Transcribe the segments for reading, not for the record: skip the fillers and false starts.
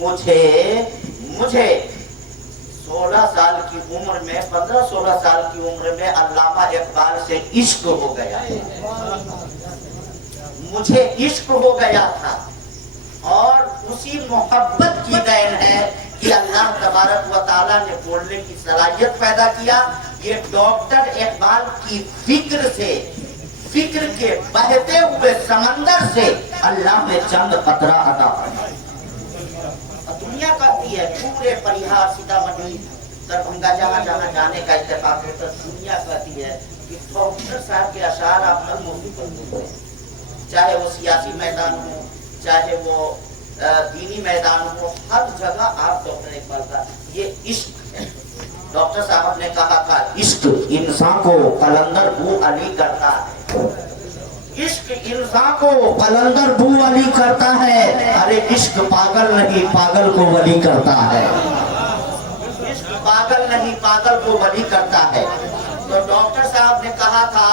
مجھے 16 سال کی عمر میں 15-16 سال کی عمر میں علامہ اقبال سے عشق ہو گیا، مجھے عشق ہو گیا تھا، اور اسی محبت کی دین ہے کہ اللہ تبارک و تعالیٰ نے بولنے کی صلاحیت پیدا کیا۔ یہ ڈاکٹر اقبال کی فکر کے بہتے ہوئے سمندر سے اللہ نے چند قطرہ عطا فرمایا۔ دنیا کہتی ہے پورے پریہار سیتامڑھی دربھنگا جہاں جہاں جانے کا اتفاق ہوتا ہے، دنیا کہتی ہے کہ ڈاکٹر صاحب کے اشعار آپ ہر موضوع پر بولتے ہیں، چاہے وہ سیاسی میدان ہو، چاہے وہ دینی میدان ہو، ہر جگہ آپ ڈاکٹر اقبال کا یہ عشق ہے۔ ڈاکٹر صاحب نے کہا تھا عشق انسان کو قلندر بو علی کرتا ہے، عشق انسان کو قلندر بو علی کرتا ہے، ارے عشق پاگل نہیں پاگل کو ولی کرتا ہے، عشق پاگل نہیں پاگل کو ولی کرتا ہے۔ تو ڈاکٹر صاحب نے کہا تھا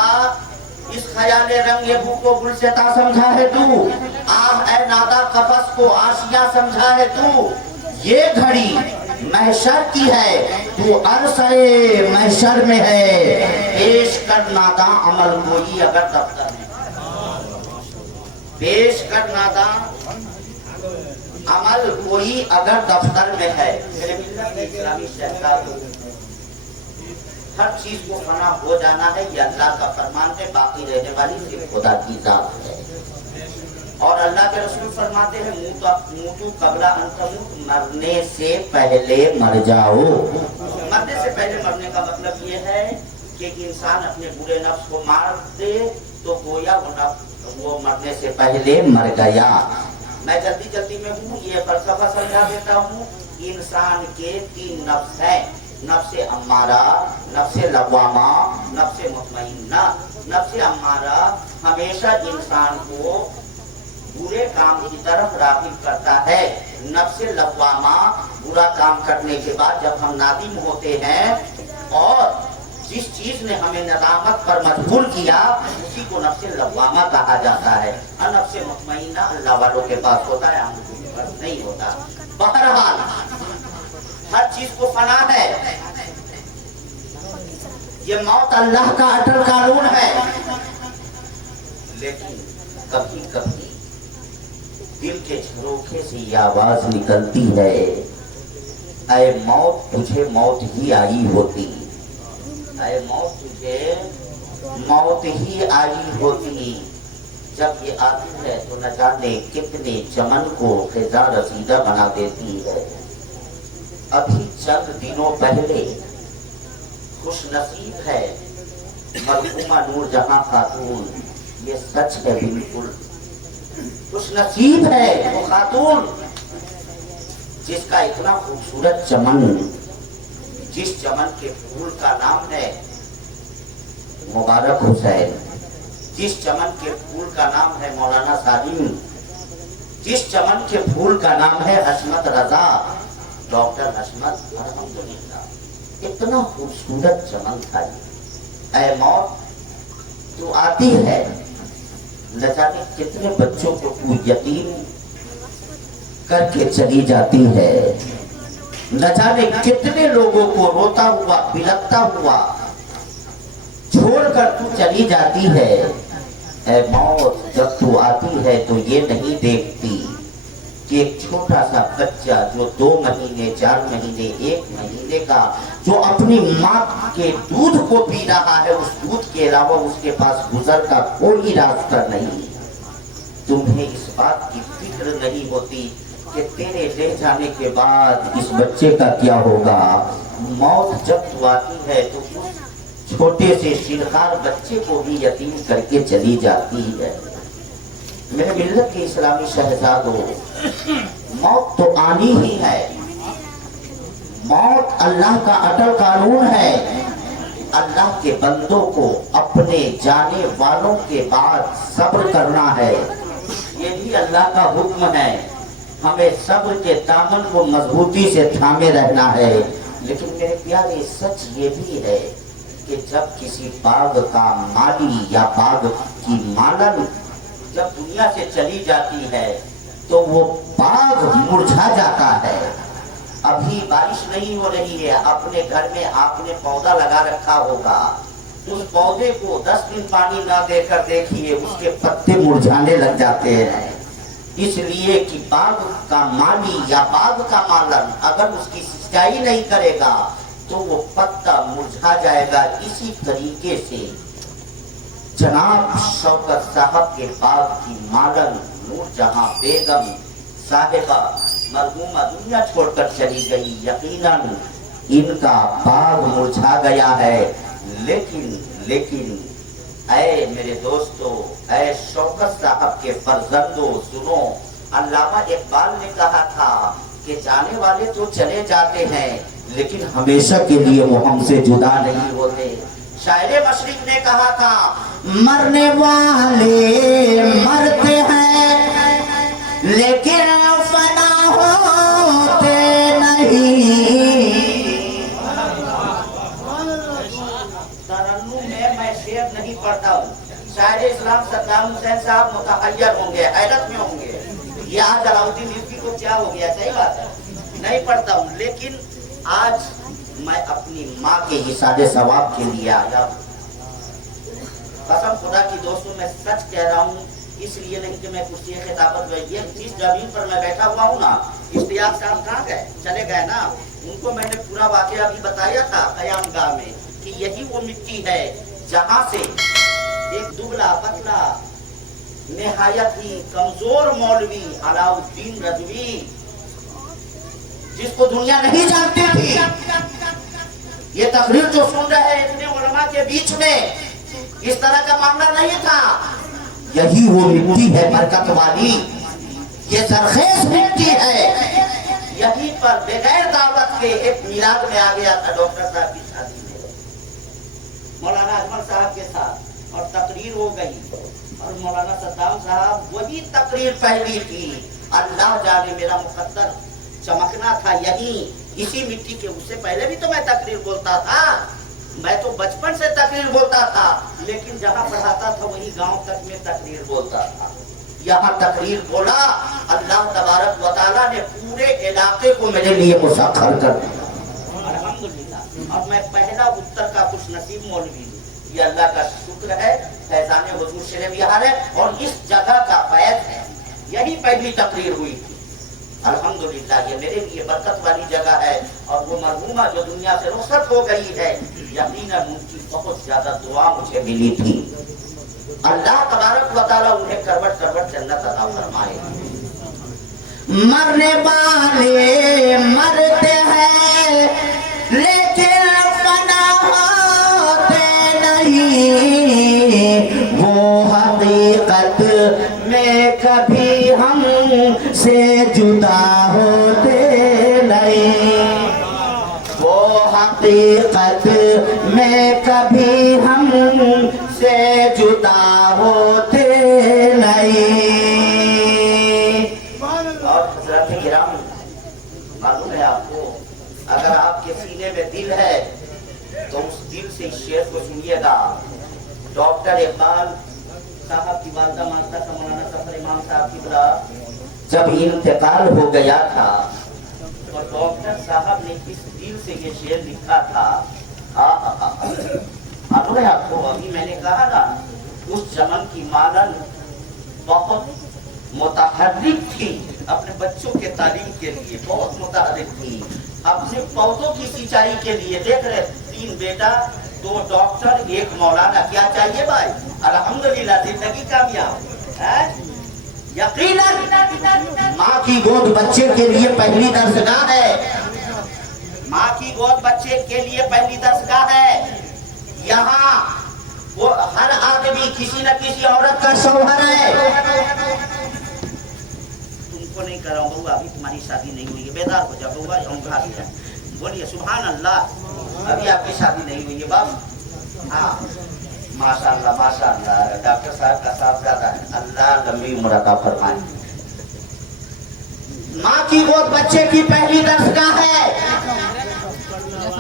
اس خیال رنگ بو کو گلستہ سمجھا ہے تو، آہ اے نادا قفس کو آشیاں سمجھا ہے تو، یہ گھڑی محشر کی ہے تو عرصۂ محشر میں ہے، پیش کر نادا عمل کوئی اگر دفتر میں، پیش کر نادا عمل کوئی اگر دفتر میں ہے۔ میرے ملت کے اسلامی شہزاد، ہر چیز کو فنا ہو جانا ہے، یہ اللہ کا فرمان ہے، باقی رہنے والی صرف خدا کی ذات ہے۔ اور اللہ کے رسول فرماتے ہیں موتو قبل ان تموت، مرنے سے پہلے مر جاؤ۔ مرنے سے پہلے مرنے کا مطلب یہ ہے کہ انسان اپنے برے نفس کو مار دے تو گویا وہ مرنے سے پہلے مر گیا۔ میں جلدی میں ہوں، یہ فلسفہ سمجھا دیتا ہوں۔ انسان کے 3 نفس ہیں، نفس امارہ، نفس لوامہ، نفس مطمئنہ۔ نفس امارہ ہمیشہ انسان کو برے کام کی طرف راغب کرتا ہے، نفس لوامہ برا کام کرنے کے بعد جب ہم نادم ہوتے ہیں اور جس چیز نے ہمیں ندامت پر مجبور کیا اسی کو نفس لوامہ کہا جاتا ہے۔ نفس مطمئنہ اللہ والوں کے پاس ہوتا ہے، ہم لوگوں کے پاس نہیں ہوتا۔ بہرحال ہر چیز کو فنا ہے، یہ موت اللہ کا اٹل قانون ہے، لیکن کبھی کبھی دل کے جھروکے سے یہ آواز نکلتی ہے، اے موت تجھے موت ہی آئی ہوتی، اے موت تجھے موت ہی آئی ہوتی۔ جب یہ آتی ہے تو نہ جانے کتنے چمن کو خزاں رسیدہ بنا دیتی ہے۔ ابھی چند دنوں پہلے خوش نصیب ہے مرحومہ نور جہاں خاتون، یہ سچ ہے بالکل، خوش نصیب ہے وہ خاتون جس کا اتنا خوبصورت چمن، جس چمن کے پھول کا نام ہے مبارک حسین، جس چمن کے پھول کا نام ہے مولانا سالم، جس چمن کے پھول کا نام ہے حشمت رضا، ڈاکٹر حشمت، الحمدللہ اتنا خوبصورت چمن تھا۔ اے موت تو آتی ہے، نہ جانے کتنے بچوں کو تو یتیم کر کے چلی جاتی ہے، نہ جانے کتنے لوگوں کو روتا ہوا بلکتا ہوا چھوڑ کر تو چلی جاتی ہے۔ اے موت جب تو آتی ہے تو یہ نہیں دیکھتی کہ ایک چھوٹا سا بچہ جو 2 مہینے 4 مہینے 1 مہینے کا جو اپنی ماں کے دودھ کو پی رہا ہے، اس دودھ کے علاوہ اس کے پاس گزر کا کوئی راستہ نہیں۔ تمہیں اس بات کی فکر نہیں ہوتی کہ تیرے لے جانے کے بعد اس بچے کا کیا ہوگا۔ موت جب تو آتی ہے تو اس چھوٹے سے شیرخوار بچے کو بھی یتیم کر کے چلی جاتی ہے۔ میرے ملت کے اسلامی شہزادوں، موت تو آنی ہی ہے، موت اللہ کا اٹل قانون ہے۔ اللہ کے بندوں کو اپنے جانے والوں کے بعد صبر کرنا ہے، یہ بھی اللہ کا حکم ہے۔ ہمیں صبر کے دامن کو مضبوطی سے تھامے رہنا ہے۔ لیکن میرے پیارے سچ یہ بھی ہے کہ جب کسی باغ کا مالی یا باغ کی مالک جب دنیا سے چلی جاتی ہے تو وہ باغ मुरझा जाता है। अभी बारिश नहीं हो रही है, अपने घर में आपने पौधा लगा रखा होगा, उस पौधे को 10 दिन पानी ना देकर देखिए, उसके पत्ते मुरझाने लग जाते हैं। इसलिए कि बाग का माली या बाग का मालन अगर उसकी सिंचाई नहीं करेगा तो वो पत्ता मुरझा जाएगा। इसी तरीके से जनाब शौकत साहब के बाग की मालन नूरजहां बेगम साहिबा मरहूमा दुनिया छोड़कर चली गई। यकीनन इनका बाग मुरझा गया है, लेकिन ऐ मेरे दोस्तों, ऐ शौकत साहब के फर्जंदों, सुनो, अल्लामा इकबाल ने कहा था कि जाने वाले तो चले जाते हैं लेकिन हमेशा के लिए वो हमसे जुदा नहीं होते। शायर मशरिक ने कहा था, मरने वाले मरते हैं लेकिन फना होते नहीं। तरन्नुम में मैं शेर नहीं पढ़ता हूँ। शायर इस्लाम सद्दाम हुसैन साहब मुतहय्यर होंगे, हैरत में होंगे, ये आज अलाउद्दीन खिलजी को क्या हो गया। सही बात है, नहीं पढ़ता हूँ, लेकिन आज मैं अपनी माँ के इशारे सवाब के लिए आया हूँ। कसम खुदा की दोस्तों, मैं सच कह रहा हूँ, इसलिए नहीं कि मैं कुछ खिताबत में ये जिस जमीन पर मैं बैठा हुआ हूँ ना, इश्तियाक साहब कहाँ गए, चले गए ना, उनको मैंने पूरा वाकया भी बताया था कयाम गाह में कि यही वो मिट्टी है जहाँ से एक दुबला पतला निहायत ही कमजोर मौलवी अलाउद्दीन रजवी, जिसको दुनिया नहीं जानती थी, ये तकरीर जो सुन रहे हैं इतने उलमा के बीच में, इस तरह का मामला नहीं था। यही वो मिट्टी है बरकत वाली, ये सरखेज मिट्टी है। यहीं पर बगैर दावत के एक मिलाद में आ गया था डॉक्टर साहब की शादी में, मौलाना अजमल साहब के साथ, और तकरीर हो गई और मौलाना सद्दाम साहब वही तकरीर पहली थी। अल्लाह जाने मेरा मुकद्दर चमकना था यही इसी मिट्टी के। उससे पहले भी तो मैं तकरीर बोलता था, मैं तो बचपन से तकरीर बोलता था, लेकिन जहाँ पढ़ाता था वही गांव तक में तकरीर बोलता था। यहाँ तकरीर बोला, अल्लाह तबारक व तआला ने पूरे इलाके को मेरे लिए मुसख्खर कर दिया, अल्हम्दुलिल्लाह। और मैं पहला उत्तर का खुश नसीब मौलवी हूँ, ये अल्लाह का शुक्र है, फैजान हुजूर शेरे बिहार है और इस जगह का फैज है। यही पहली तकरीर हुई थी, अल्हम्दुलिल्लाह। ये मेरे लिए बरकत वाली जगह है। और वो मरहूमा जो दुनिया से रुखसत हो गई है, यकीनन उनकी बहुत ज्यादा दुआ मुझे मिली थी। अल्लाह तबारक व तआला उन्हें करवट करवट जन्नत अता फरमाए। मरने वाले मरते हैं लेकिन फना होते नहीं, वो हकीकत में कभी हम से जुदा होते नहीं, वो हकीकत में कभी हम से जुदा होते नहीं। और हज़रत किराम, मालूम है आपको, अगर आपके सीने में दिल है तो उस दिल से इस शेर को सुनिएगा। डॉक्टर इकबाल साहब की वालदा माता का मौलाना सफर इमाम साहब की बला जब इंतकाल हो गया था तो डॉक्टर साहब ने इस दिल से ये शेर लिखा था। आपको अभी मैंने कहा ना, उस जमन की मालन बहुत मुतहर्रिक थी, अपने बच्चों के तालीम के लिए बहुत मुतहर्रिक थी, अपने पौधों की सिंचाई के लिए। देख रहे 3 बेटा, 2 डॉक्टर, 1 मौलाना, क्या चाहिए भाई, अल्हम्दुलिल्लाह, जिंदगी कामयाब है। यकीनन माँ की गोद बच्चे के लिए पहली दरसगाह है, माँ की गोद बच्चे के लिए पहली दरसगाह है। यहाँ वो हर आदमी किसी न किसी औरत का शौहर है। तुमको नहीं कर रहा हूँ बउआ, अभी तुम्हारी शादी नहीं हुई है, बेदार हो जाओ बउआ, हम भाग जाए। बोलिए सुभान अल्लाह, अभी आपकी शादी नहीं हुई है बाप। हाँ माशाअल्लाह माशाअल्लाह, डॉक्टर साहब का साहबजादा है, अल्लाह लंबी उम्र अता फरमाए। माँ की गोद बच्चे की पहली दरसगाह है।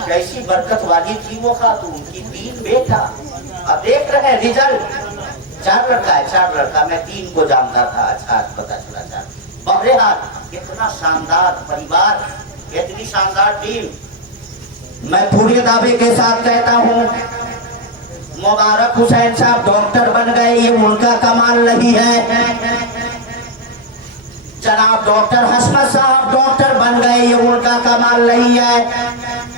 कैसी बरकत वाली थी वो खातून की, 3 बेटा। अब देख रहे हैं रिजल्ट, 4 लड़का है, 4 लड़का। मैं 3 को जानता था, अच्छा पता चला 4। बहरहाल इतना शानदार परिवार, इतनी शानदार टीम। मैं पूरे दावे के साथ कहता हूँ, मुबारक हुसैन साहब डॉक्टर बन गए, ये उनका कमाल नहीं है। जनाब डॉक्टर हसमत साहब डॉक्टर बन गए, ये उनका कमाल नहीं है।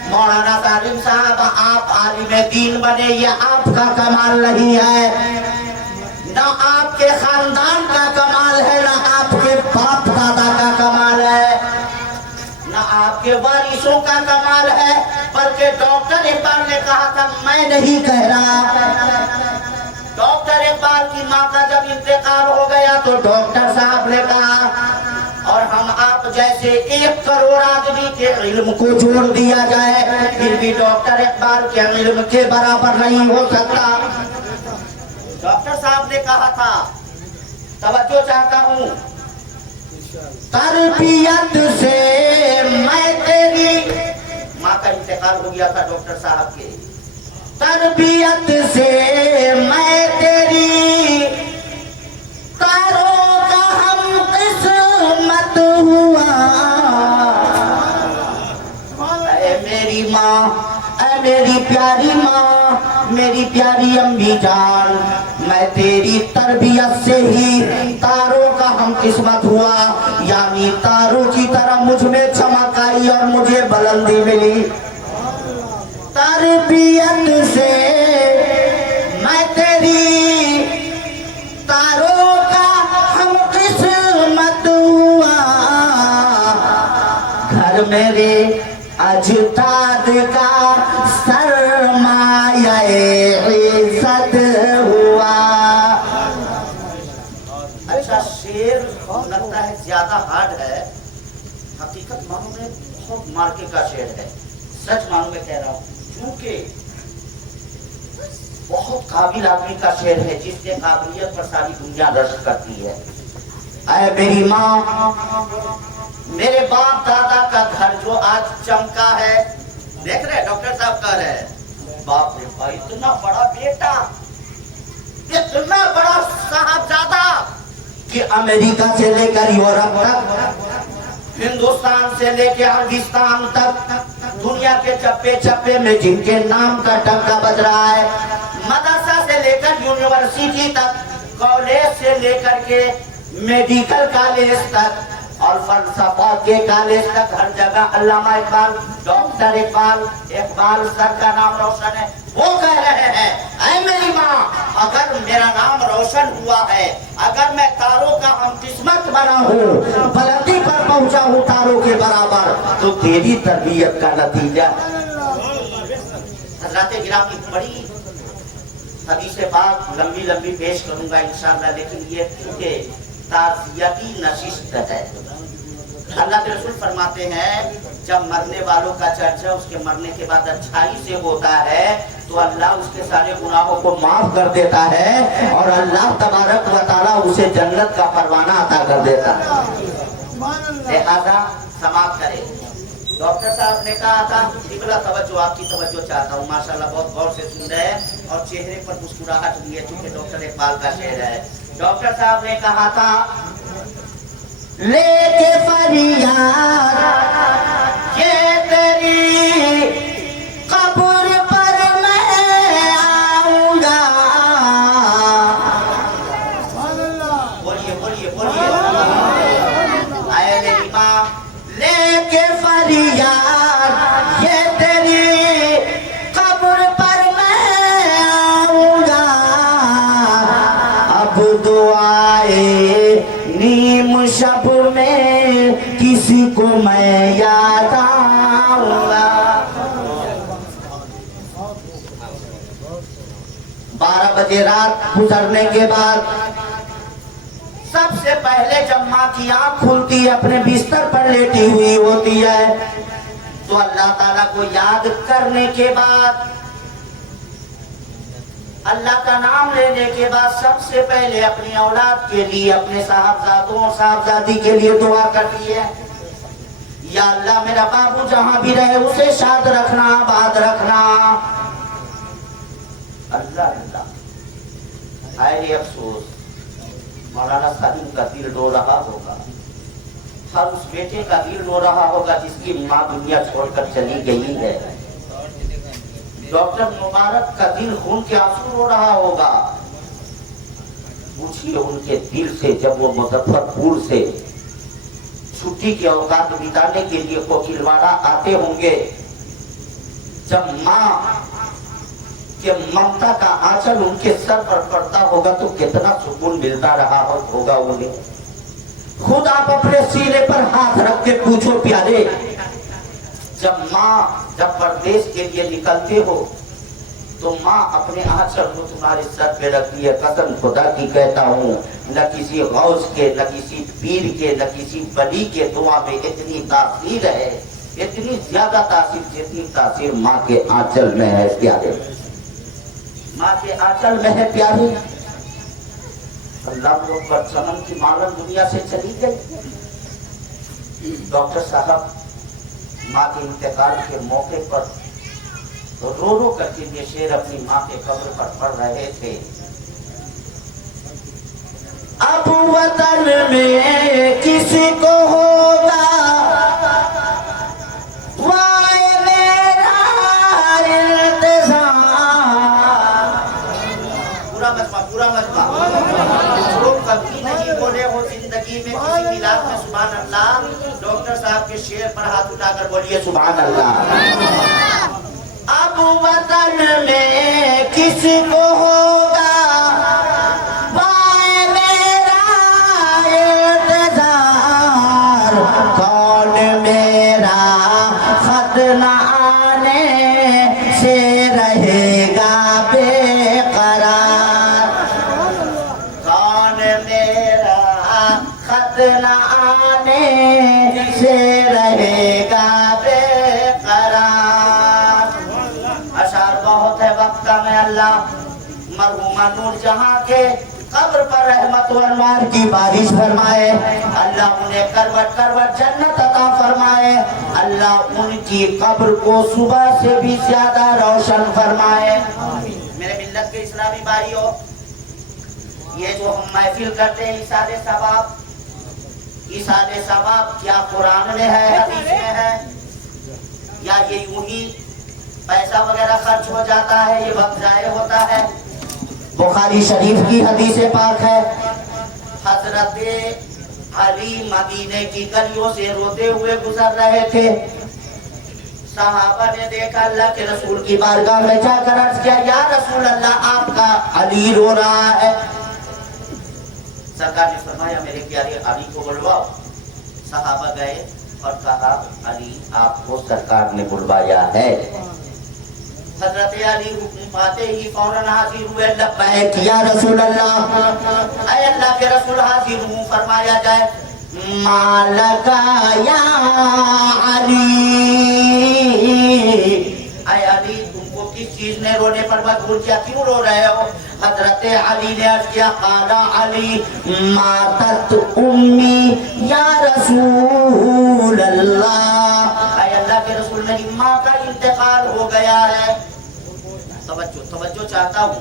मौलाना सालिम साहब आप आलिम दीन बने, ये आपका कमाल नहीं है। ना आपके खानदान का कमाल है, ना आपके बाप दादा का कमाल है, ना आपके वारिसों का कमाल है, बल्कि डॉक्टर इकबाल ने कहा था, मैं नहीं कह रहा। डॉक्टर इकबाल की माँ का जब इंतकाल हो गया तो डॉक्टर साहब ने कहा, और हम आप जैसे 1 करोड़ आदमी के इल्म को जोड़ दिया जाए फिर भी डॉक्टर इकबाल के इल्म के बराबर नहीं हो सकता। डॉक्टर साहब ने कहा था, तवज्जो चाहता हूँ, तरबियत से मैं तेरी, माँ का इंतकाल हो गया था डॉक्टर साहब के, तरबियत से मैं तेरी तारों का हम किस्मत हुआ। ऐ मेरी माँ, ऐ मेरी प्यारी माँ, मेरी प्यारी अम्मी जान, मैं तेरी तरबियत से ही तारों का हम किस्मत हुआ, यानी तारों की तरह मुझ में चमक आई और मुझे बुलंदी मिली। तरबियत से मैं तेरी तारों का हम किस्मत हुआ, घर मेरे अजदाद का सरमाया इज्जत हुआ। अच्छा शेर लगता है ज्यादा हार्ड है, हकीकत मालूम में बहुत मार्के का शेर है, सच मालूम में कह रहा हूँ, क्योंकि बहुत काबिल आदमी का शेर है जिसके काबिलियत पर सारी दुनिया रश्क करती है। ऐ मेरी माँ, मेरे बाप दादा का घर जो आज चमका है, देख रहे डॉक्टर साहब कह रहे हैं, बाप रे भाई इतना बड़ा बेटा, इतना बड़ा साहबजादा कि अमेरिका से लेकर यूरोप तक, हिंदुस्तान से लेकर अफगानिस्तान तक, दुनिया के चप्पे चप्पे में जिनके नाम का डंका बज रहा है, मदरसा से लेकर यूनिवर्सिटी तक, कॉलेज से लेकर के मेडिकल कॉलेज तक और फलसफा के कॉलेज तक, हर जगह अल्लामा इकबाल, डॉक्टर इकबाल, इकबाल सर का नाम रोशन है। वो कह रहे हैं, ऐ मेरी माँ, अगर मेरा नाम रोशन हुआ है, अगर मैं तारों का हम किस्मत बना हूँ, बुलंदी पर पहुँचा हूँ तारों के बराबर, तो तेरी तरबियत का नतीजा। हज़रात गिरामी बड़ी हदीस पाक लंबी लंबी पेश करूंगा इंशाअल्लाह, लेकिन ये क्योंकि ताज़ियती नशिस्त है। अल्लाह के रसूल फरमाते हैं, जब मरने वालों का चर्चा उसके मरने के बाद अच्छाई से होता है तो अल्लाह उसके सारे गुनाहों को माफ कर देता है और अल्लाह तबारक व तआला उसे जन्नत का परवाना अता कर देता है। लिहाजा समाप्त करें। डॉक्टर साहब ने कहा था, इबला तवज्जो, आपकी तवज्जो चाहता हूँ, माशाल्लाह बहुत गौर से सुन रहे हैं और चेहरे पर मुस्कुराहट भी है, चूंकि डॉक्टर इकबाल का शेर है। डॉक्टर साहब ने कहा था, लेके फरियाद ये तेरी कब्र पर मैं आऊंगा। बोलिए बोलिए बोलिए। आए मेरी माँ, लेके फरियाद ये तेरी कब्र पर मैं आऊंगा। अब दुआए नीम शब में किसी को मैं याद आऊंगा। 12 बजे रात गुजरने के बाद सबसे पहले जब माँ की आंख खुलती है, अपने बिस्तर पर लेटी हुई होती है, तो अल्लाह ताला को याद करने के बाद, अल्लाह का नाम लेने के बाद सबसे पहले अपनी औलाद के लिए, अपने साहबजादों और साहबजादी के लिए दुआ करती है, या अल्लाह मेरा बाबू जहां भी रहे उसे शाद रखना, आबाद रखना। अल्लाह अल्लाह, अफसोस, मौलाना सालिम का दिल रो रहा होगा, اور اس بیٹے کا دل رو رہا ہوگا جس کی ماں دنیا چھوڑ کر چلی گئی ہے. ڈاکٹر مبارک کا دل خون کے آنسو رو رہا ہوگا. پوچھئے ان کے دل سے جب وہ مظفر پور سے چھٹی کے اوقات بتانے کے لیے کوکلواڑہ آتے ہوں گے, جب ماں کہ ممتا کا آنچل ان کے سر پر پڑتا ہوگا تو کتنا سکون ملتا رہا ہوگا انہیں. خود آپ اپنے سینے پر ہاتھ رکھ کے پوچھو پیارے, جب پردیس کے لیے نکلتے ہو تو ماں اپنے آنچل کو تمہارے سر پہ رکھتی ہے. قسم خدا کی کہتا ہوں, نہ کسی غوث کے, نہ کسی پیر کے, نہ کسی ولی کے دعا میں اتنی تاثیر ہے, اتنی زیادہ تاثیر جتنی تاثیر ماں کے آنچل میں ہے پیارے. ماں کے آنچل میں ہے پیارے. اللہ لوگ پر چمن کی معلوم دنیا سے چلی گئی. ڈاکٹر صاحب ماں کے انتقال کے موقع پر رو رو کر کے یہ شعر اپنی ماں کے قبر پر پڑھ رہے تھے. اب وطن میں کسی کو ہوگا وائے میرا انتظام. پورا مجمع جو کبھی نہیں بولے ہو زندگی میں کسی ملاد میں سبحان اللہ, ڈاکٹر صاحب کے شعر پر ہاتھ اٹھا کر بولیے سبحان اللہ. اب وطن میں کس کو ہوگا وائے میرا انتظار, کون میرا خط نہ آنے سے رہے گا بے قرار, کون میرا خط نہ آنے سے رہے گا بے قرار. اشعار بہت ہے وقت کا میں اللہ مرحومہ نور جہاں کے قبر پر رحمت و انوار کی بارش فرمائے. اللہ انہیں کروٹ کروٹ جنت عطا فرمائے. اللہ ان کی قبر کو صبح سے بھی زیادہ روشن فرمائے. میرے ملت کے اسلامی بھائیوں, یہ جو ہم محفل کرتے ہیں ایصال ثواب, ایصال ثواب کیا قرآن میں ہے, حدیث میں ہے, یا یہ یوں ہی پیسہ وغیرہ خرچ ہو جاتا ہے, یہ وقت ضائع ہوتا ہے؟ بخاری شریف کی حدیث پاک ہے, حضرت علی مدینے کی گلیوں سے روتے ہوئے گزر رہے تھے. صحابہ نے دیکھا اللہ کے رسول کی بارگاہ میں جا کر عرض کیا, یا رسول اللہ آپ کا علی رو رہا ہے. سرکار نے فرمایا میرے پیارے علی کو بلواؤ. صحابہ گئے اور کہا علی آپ کو سرکار نے بلوایا ہے. حضرت علی حکم پاتے ہی فوراً حاضر ہوئے, لبیک یا رسول اللہ, اے اللہ کے رسول حاضر ہوں, فرمایا جائے. مالکا یا علی, اے علی تم کو کس چیز نے رونے پر مجبور کیا, کیوں رو رہے ہو؟ حضرت علی نے عرض کیا, قالا علی ماتت امی یا رسول اللہ, اے اللہ کے رسول میری ماں کا انتقال ہو گیا ہے. توجہ چاہتا ہوں,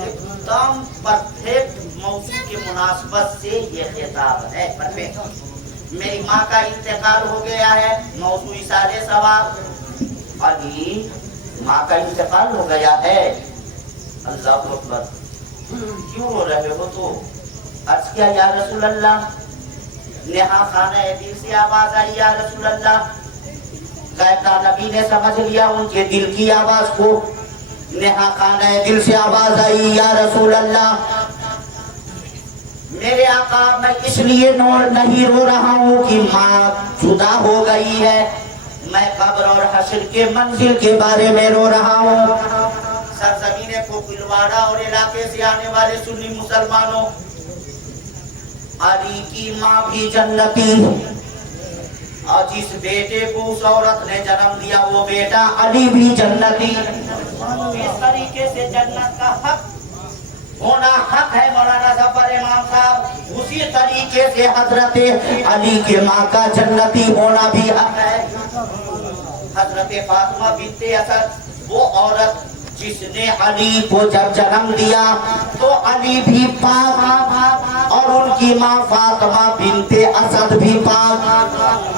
ایک دم پرفیکٹ موضوع کی مناسبت سے یہ خطاب ہے. پرفیکٹ, میری ماں کا انتقال ہو گیا ہے, موضوع ایصال ثواب. علی ماں کا انتقال ہو گیا ہے, اللہ اکبر, کیوں رو رہے ہو؟ تو عرض کیا یا رسول اللہ, نہا خانہ دل سے آواز آئی یا رسول اللہ. غیبہ نبی نے سمجھ لیا ان کے دل کی آواز کو. نہا خانہ دل سے آواز آئی یا رسول اللہ, میرے آقا میں اس لیے نہیں رو رہا ہوں کہ ماں جدا ہو گئی ہے, میں قبر اور حشر کے منزل کے بارے میں رو رہا ہوں. سرزمین کوکلواڑہ اور علاقے سے آنے والے سنی مسلمانوں, علی کی ماں بھی جنتی, اور جس بیٹے کو اس عورت نے جنم دیا وہ بیٹا علی بھی جنتی. اس طریقے سے جنت کا حق ہونا حق ہے مولانا ظفر امام صاحب, اسی طریقے سے حضرت علی کے ماں کا جنتی ہونا بھی حق ہے. حضرت فاطمہ بنت اسد وہ عورت जिसने अली को जब जन्म दिया तो अली भी पाक और उनकी माँ फातिमा बिनते असद भी पाक।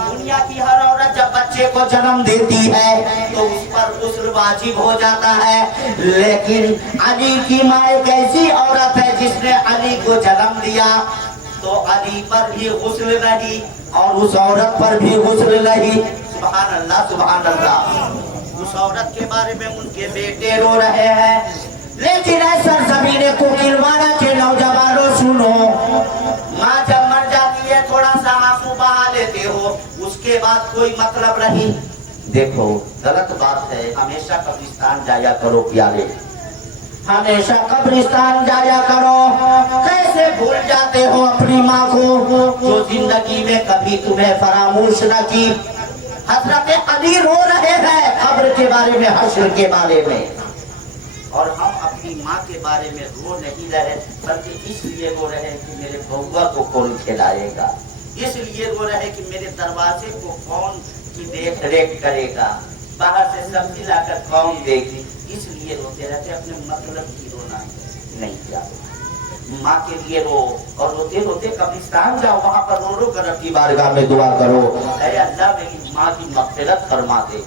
दुनिया की हर औरत जब बच्चे को जन्म देती है तो उस पर गुस्ल वाजिब हो जाता है, लेकिन अली की माँ एक ऐसी औरत है जिसने अली को जन्म दिया तो अली पर भी गुस्ल नहीं और उस औरत पर भी गुस्ल नहीं। सुभान अल्लाह सुभान अल्लाह। उस औरत के बारे में उनके बेटे रो रहे हैं, लेकिन ऐसा ज़मीने को किरवाना के नौजवानों सुनो, माँ जब मर जाती है थोड़ा सा आंसू बहा लेते हो, उसके बाद कोई मतलब नहीं। देखो गलत बात है, हमेशा कब्रिस्तान जाया करो प्यारे, हमेशा कब्रिस्तान जाया करो। कैसे भूल जाते हो अपनी माँ को जो जिंदगी में कभी तुम्हें फरामोश न की। हजरत अली रो रहे हैं कब्र के बारे में, हश्र के बारे में, और हम अपनी माँ के बारे में रो नहीं रहे, बल्कि इसलिए रो रहे हैं कि मेरे बउआ को कौन खिलाएगा, इसलिए रो रहे हैं कि मेरे दरवाजे को कौन की देख रेख करेगा, बाहर से सब्जी लाकर कौन देगी, इसलिए रोते रहते। अपने मतलब की रोना नहीं क्या, माँ के लिए रो और रोते रोते कब्रिस्तान जाओ, वहाँ पर रो रो कर अपनी बारगाह में दुआ करो, अरे अल्लाह मेरी माँ की मग़फ़िरत फरमा दे,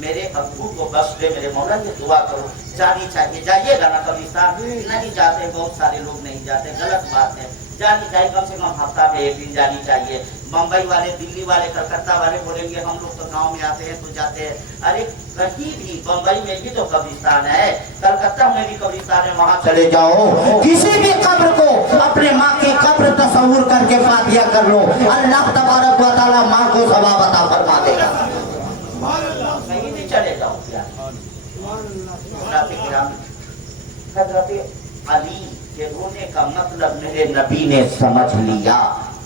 मेरे अब्बू को बख्श दे, मेरे मौला ये दुआ करो। जानी चाहिए, जाइएगा ना कब्रिस्तान, नहीं जाते बहुत सारे लोग नहीं जाते, गलत बात है, जानी चाहिए, कम से कम हफ्ता में एक दिन जानी चाहिए। बम्बई वाले, दिल्ली वाले, कलकत्ता वाले बोलेंगे हम लोग तो गांव में आते हैं तो जाते हैं, अरे कहीं भी बम्बई में भी तो कब्रिस्तान है, कलकत्ता में भी कब्रिस्तान है, वहाँ चले जाओ, किसी भी कब्र को अपने माँ की कब्र तस्वुर करके फातिहा कर लो, अल्लाह तबारक व तआला माँ को सवाब अता फरमा देगा। कहीं भी चले जाओ हज़रत अली के रोने का मतलब मेरे नबी ने समझ लिया।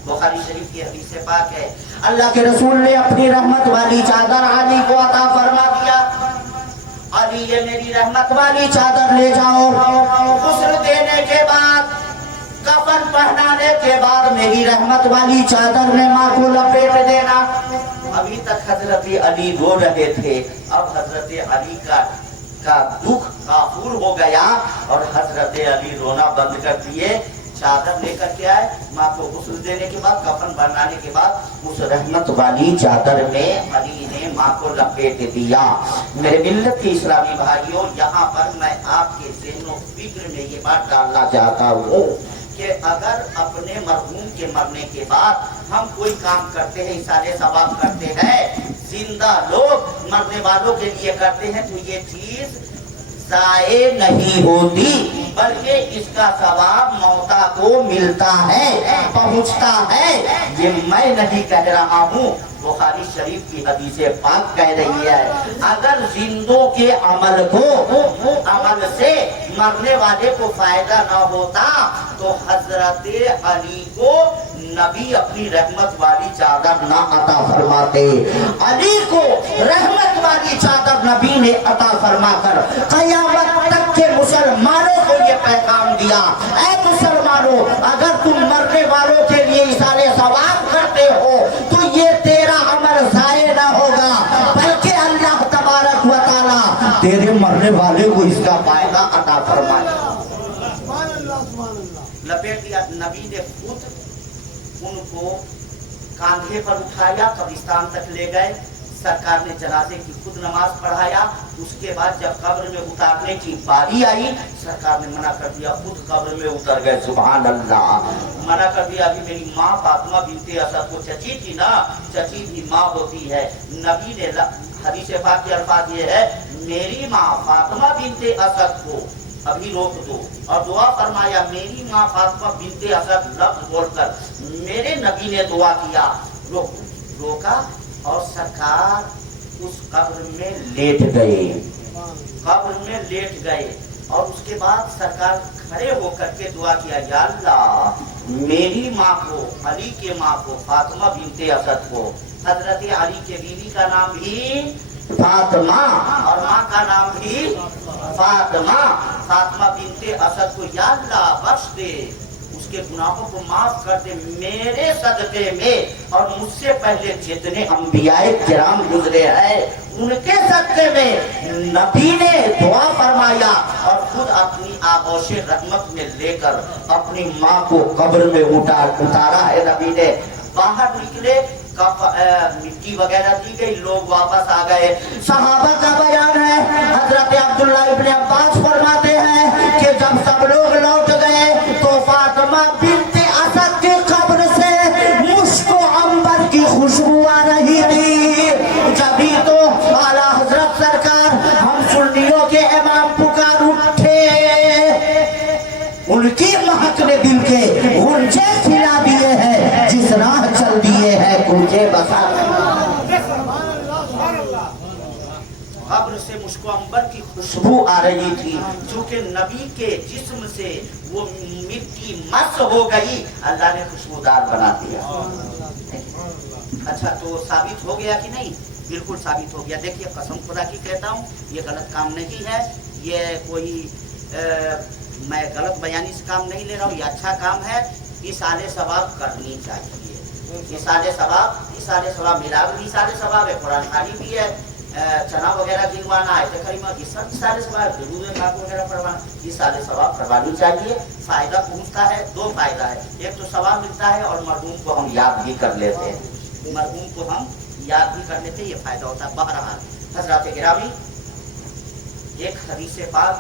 बुखारी शरीफ की हदीस से पाक है, अल्लाह के रसूल ने अपनी रहमत वाली चादर अली को अता फरमा दिया, अली ये मेरी रहमत वाली चादर ले जाओ, गुस्ल देने के बाद, कफन पहनाने के बाद मेरी रहमत वाली चादर में माँ को लपेट देना। अभी तक हजरत अली रो रहे थे, अब हजरत अली का दुख काफूर हो गया और हजरत अली रोना बंद कर दिए, चादर लेकर के आए, माँ को गुस्ल देने के बाद, कफन बनाने के बाद उस रहमत वाली चादर में अली ने माँ को लपेट दिया। मेरे मिल्लत के इस्लामी भाइयों, यहाँ पर मैं आपके ज़हनो फिक्र में ये बात डालना चाहता हूँ कि अगर अपने मरहूम के मरने के बाद हम कोई काम करते हैं, इशारे सवाब करते हैं, जिंदा लोग मरने वालों के लिए करते हैं, तो ये चीज ज़ाये नहीं होती, बल्कि इसका सवाब मौता को मिलता है, पहुंचता है। ये मैं नहीं कह रहा हूँ, बुखारी शरीफ की हदीस पाक कह रही है। अगर जिंदों के अमल से मरने वाले को फायदा न होता तो हजरत अली को नबी अपनी रहमत वाली चादर ना अता फरमाते। अली को रहमत वाली चादर नबी ने अता फरमाकर क़यामत तक के मुसलमानों को ये पैगाम दिया, ऐ मुसलमानों, अगर तुम मरने वालों के लिए इशारे सवाब करते हो तो ये तेरा अमल ज़ाये ना होगा, बल्कि अल्लाह तबारक व तआला तेरे मरने वाले को इसका फायदा अता फरमाएगा। लपेट दिया। नबी ने खुद उनको कांधे पर उठाया, कब्रिस्तान तक ले गए, सरकार ने जनाजे की खुद नमाज पढ़ाया। उसके बाद जब कब्र में उतारने की बारी आई, सरकार ने मना कर दिया, खुद कब्र में उतर गए। सुभान अल्लाह, मना कर दिया। अभी मेरी माँ फातिमा बिनते असद को, चची थी ना, चची भी माँ होती है। नबी ने हदीस पाक के अल्फाज ये है, मेरी माँ फातिमा बिनते असद को अभी रोक दो, और दुआ फरमाया मेरी माँ फातिमा बिनते असद लफ्ज बोलकर मेरे नबी ने दुआ किया, रोका और सरकार उस कब्र में लेट गए, कब्र में लेट गए। और उसके बाद सरकार खड़े होकर के दुआ किया, या अल्लाह मेरी माँ को, अली के माँ को, फातिमा बिनते असद को, हजरत अली के बीवी का नाम भी फातिमा और माँ का नाम भी फातिमा, फातिमा बिनते असद को या अल्लाह बख्श दे, उस اس کے گناہوں کو معاف کر دے میرے صدقے میں، اور مجھ سے پہلے جتنے انبیاء کرام گزرے ہیں ان کے صدقے میں۔ نبی نے دعا فرمایا اور خود اپنی آغوش رحمت میں لے کر اپنی ماں کو قبر میں اتارا ہے۔ نبی نے باہر نکلے، مٹی وغیرہ دی گئی، لوگ واپس آ گئے۔ صحابہ کا بیان ہے، حضرت عبداللہ ابن عباس فرماتے ہیں کہ جب سب لوگ لوٹ گئے تو فاطمہ بنت اسد کی قبر سے مشک و عنبر کی خوشبو آ رہی تھی۔ جبھی تو اعلیٰ حضرت سرکار ہم سنیوں کے امام پکار اٹھے، ان کی مہک نے دل کے غنچے کھلا دیے ہیں، جس راہ چل دیے ہیں کوچے بسا۔ قبر سے مشک و عنبر کی خوشبو آ رہی تھی، چونکہ نبی کے جسم سے وہ مٹی مس ہو گئی، اللہ نے خوشبودار بنا دیا۔ اچھا تو ثابت ہو گیا کہ نہیں؟ بالکل ثابت ہو گیا۔ دیکھیے قسم خدا کی کہتا ہوں یہ غلط کام نہیں ہے، یہ کوئی میں غلط بیانی سے کام نہیں لے رہا ہوں، یہ اچھا کام ہے، ایصال ثواب کرنی چاہیے۔ ایصال ثواب میلاد بھی ایصال ثواب ہے، قرآن خوانی بھی ہے، چنا وغیرہ گنوانا، آیت کریمہ یہ سب ایصال ثواب، درود پاک وغیرہ پڑھوانا، ایصال ثواب کروانی چاہیے۔ فائدہ پہنچتا ہے، دو فائدہ ہے، ایک تو ثواب ملتا ہے اور مرحوم کو ہم یاد بھی کر لیتے ہیں، مرحوم کو ہم یاد بھی کر لیتے ہیں، یہ فائدہ ہوتا ہے۔ بہرحال حضرات گرامی، ایک حدیث پاک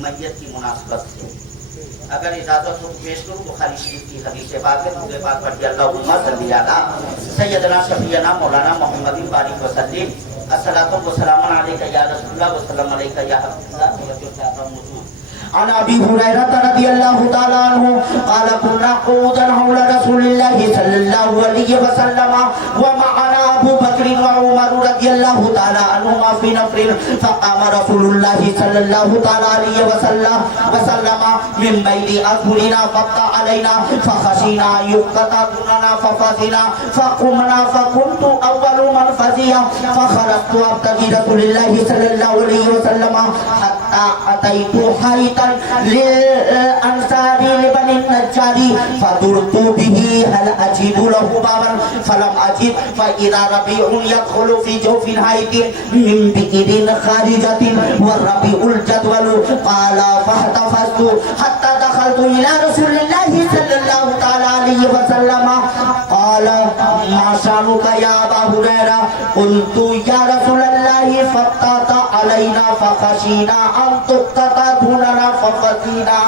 میت کی مناسبت سے اگر اجازت ہو تو پیش کروں، بخاری شریف کی حدیث پاک ہے، درود پاک پڑھیے، اللہم صلی علی سیدنا شفیعنا مولانا محمد بارک وسلم، الصلاۃ والسلام علیک یا رسول اللہ وسلم علیک یا حبیب اللہ۔ توجہ چاہتا ہوں موضوع عن ابي هريره رضي الله تعالى عنه قال كنا قعودا حول رسول الله صلى الله عليه وسلم ومعنا ابو بكر وعمر رضي الله تعالى عنهما في نفر، فقام رسول الله صلى الله تعالى عليه وسلم من بين اظهرنا فقط علينا فخشينا يقطع دوننا ففزنا فقمنا فكنت اول من فزع فخرجت ابتغي رسول الله صلى الله عليه وسلم حتى اتيت حيطا للأنصار لبني النجار فدرت به هل أجد له بابا فلم أجد فإذا ربيع يدخل في جوف الحيط من بئر خارجة والربيع الجدول قال فاحتفظت حتى دخلت إلى رسول الله صلى الله تعالى عليه وسلم قال ما شأنك يا أبا هريرة قلت يا رسول الله فقطعت علينا فخشينا أن تقطع دوننا ففزينا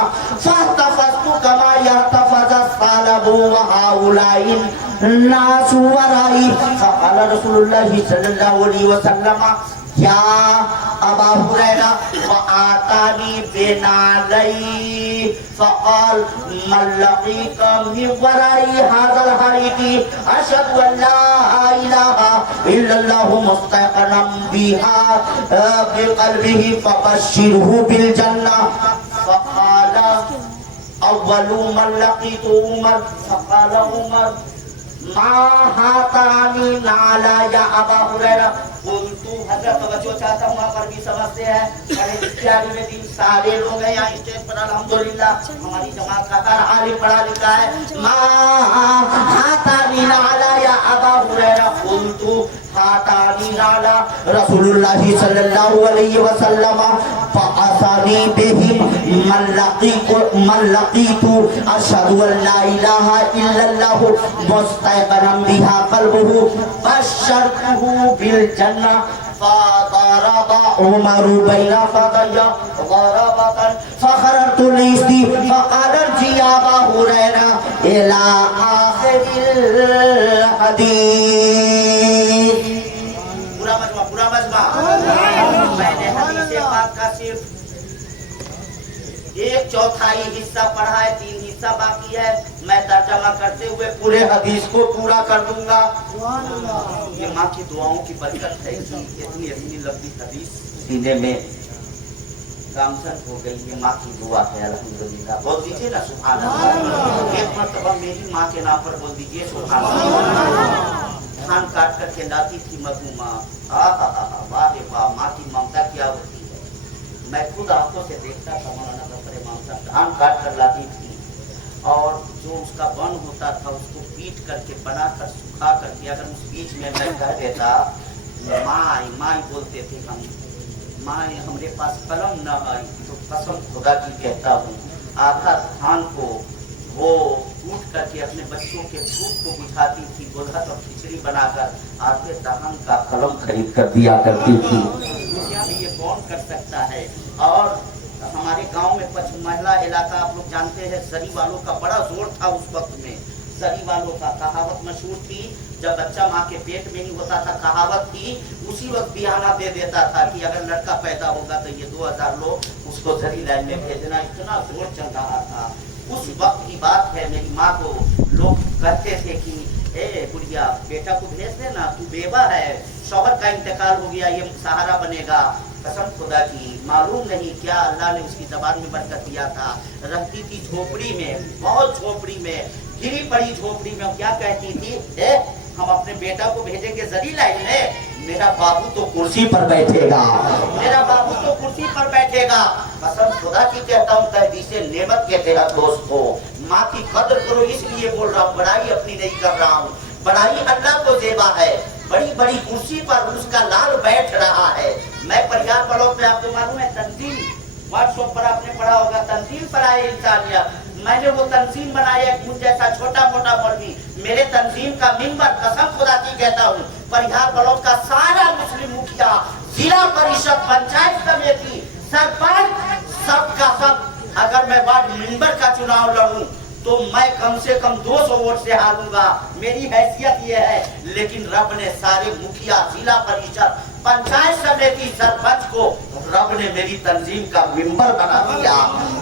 فاحتفظت كما يحتفظ الثعلب وهؤلاء الناس ورائي فقال رسول الله صلى الله عليه وسلم يا أبا هريرة وآتاني بنعلي فقال من لقيك من وراء هذا الحريق أشهد أن لا إله إلا الله مستيقنا بها بقلبه فبشره بالجنة فقال أول من لقيت عمر فقال عمر ما هاتان نعلا يا أبا هريرة قلت حضرت توجہ چاہتا ہوں، وہاں پر بھی سمجھتے ہیں بڑے اختیاری میں دن سارے لوگ ہیں یہاں اسٹیج پر الحمدللہ ہماری جماعت کا ہر عالم پڑھا لکھا ہے۔ ما ہاتانی نعلا یا ابا ہریرہ قلت ہاتانی نعلا رسول اللہ صلی اللہ علیہ وسلم فأسانی بهم من لقیت اشہد ان لا الہ الا اللہ مستيقنا بها قلبه بشرته بالجنة فضرب عمر بين فضي ضربة فخررت ليستي فقال ارجع يا أبا هريرة إلى آخر الحديث۔ پورا مجمع میں نے حدیث پاک کا صرف ایک چوتھائی حصہ پڑھا ہے، 3 حصہ باقی ہے، میں ترجمہ کرتے ہوئے پورے حدیث کو پورا کر دوں گا۔ یہ ماں کی دعاؤں کی برکت ہے کہ اتنی لمبی حدیث سینے میں گامزن ہو گئی، یہ ماں کی دعا ہے الحمدللہ۔ بول دیجئے نا سبحان اللہ، ایک مرتبہ میری ماں کے نام پر بول دیجئے سبحان اللہ۔ دھان کاٹ کر کھلاتی تھی مظلومہ، واہ واہ، ماں کی ممتا کیا ہوتی ہے۔ میں خود آنکھوں سے دیکھتا تھا، مولانا ظفر امام صاحب دھان کاٹ کر لاتی تھی और जो उसका वन होता था उसको पीट करके बनाकर सुखा करके अगर उस बीच में मैं कह देता माई माई बोलते थे हम, माई हमारे पास कलम न आई, तो कसम खुदा की कहता हूँ आधा धान को वो कूट करके अपने बच्चों के भूख को बुझाती थी, गोधत और खिचड़ी बनाकर आधे धान का कलम खरीद कर दिया करती थी। दुनिया में ये कौन कर सकता है। और हमारे गांव में पश्चिम महिला इलाका आप लोग जानते हैं, सरी वालों का बड़ा जोर था उस वक्त में। सरी वालों का कहावत मशहूर थी, जब बच्चा माँ के पेट में ही होता था कहावत थी, उसी वक्त बियाना दे देता था कि अगर लड़का पैदा होगा तो ये 2000 लोग उसको सरी लाइन में भेजना। इतना जोर चल रहा था। उस वक्त की बात है, मेरी माँ को लोग कहते थे कि ए बुढ़िया बेटा को भेज देना, तू बेवा है, शौहर का इंतकाल हो गया, ये सहारा बनेगा। कसम खुदा की मालूम नहीं क्या अल्लाह ने उसकी जबान में बरकत दिया था। रहती थी झोपड़ी में, बहुत झोपड़ी में, गिरी पड़ी झोपड़ी में। क्या कहती थी, हम अपने बेटा को भेजेंगे जरी लाइन में, मेरा बाबू तो कुर्सी पर बैठेगा, मेरा बाबू तो कुर्सी पर बैठेगा। कसम खुदा की कहता हूँ तहदीसे नेमत के तेरा दोस्त हो, माँ की कदर करो, इसलिए बोल रहा हूँ, बड़ाई अपनी नहीं कर रहा हूँ। बड़ाई अल्लाह को देवा है, बड़ी बड़ी कुर्सी पर उसका लाल बैठ रहा है। मैं परिवार वालों पे आपको मालूम है तंजीम, व्हाट्सएप पर आपने पढ़ा होगा, तंजीम पर आए इंसानियत। मैंने वो तंजीम बनाया, मुझ जैसा छोटा मोटा मौलवी, मेरे तंजीम का मिंबर, कसम खुदा की कहता हूँ, परिहार ब्लॉक का सारा मुस्लिम मुखिया, जिला परिषद, पंचायत समिति, सरपंच, सबका सब, अगर मैं वार्ड मेंबर का चुनाव लड़ूं तो मैं कम से कम 200 वोट से हारूंगा। मेरी हैसियत ये है, लेकिन रब ने सारे मुखिया, जिला परिषद, पंचायत समिति, सरपंच को रब ने मेरी तंजीम का मेंबर बना दिया।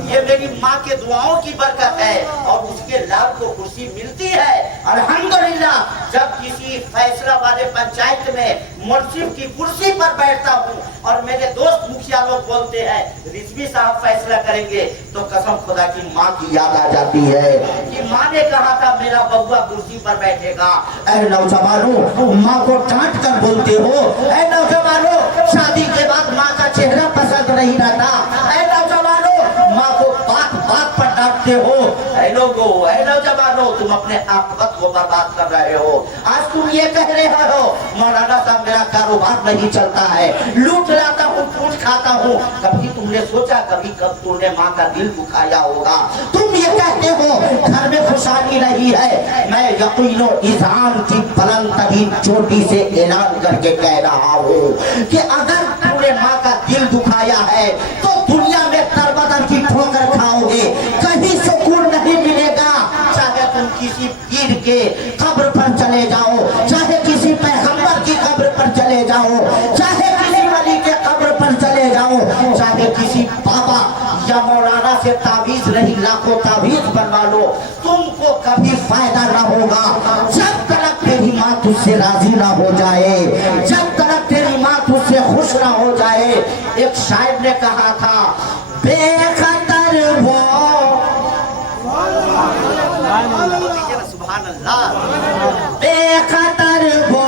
ये मेरी माँ के दुआओं की बरकत है और उसके लाल को कुर्सी मिलती है अल्हम्दुलिल्लाह। जब किसी फैसला वाले पंचायत में मुंसिफ की कुर्सी पर बैठता हूँ और मेरे दोस्त मुखिया लोग बोलते हैं रिजवी साहब फैसला करेंगे, तो कसम खुदा की माँ की याद आ जाती है कि माँ ने कहा था मेरा बउआ कुर्सी पर बैठेगा। ऐ नौजवानों, माँ को डांट कर बोलते हो। ऐ नौजवानों, शादी के बाद माँ का चेहरा पसंद नहीं रहता। ऐ नौजवानों, माँ को बात बात पर डांटते हो। ऐ लोगों, ऐ नौजवानों, तुम अपने आखिरत को बर्बाद कर रहे हो। आज तुम ये कह रहे हो मौलाना साहब मेरा कारोबार नहीं चलता है, लूट लाता हूँ, फूट खाता हूँ। कभी तुमने सोचा, कभी कब तुमने माँ का दिल दुखाया होगा? तुम ये कहते हो घर में खुशहाली नहीं है। मैं यकीनो इज़ान की बुलंद तरीन चोटी से ऐलान करके कह रहा हूँ कि अगर तुमने माँ का दिल दुखाया है तो दुनिया में तरबदर की ठोकर खाओगे, कहीं सुकून नहीं मिलेगा। चाहे तुम किसी पीर के कब्र पर चले जाओ, चाहे किसी पैगंबर की कब्र पर चले जाओ, चाहे किसी वली के कब्र पर चले जाओ, चाहे किसी बाबा या मौलाना से ताबीज नहीं लाखों ताबीज बनवा लो, तुमको कभी फायदा ना होगा जब तक तेरी माँ तुझसे राजी ना हो जाए, जब तक तेरी माँ तुझसे खुश ना हो जाए। एक शायर ने कहा था बेखतर वो सुभान अल्लाह, बेखतर वो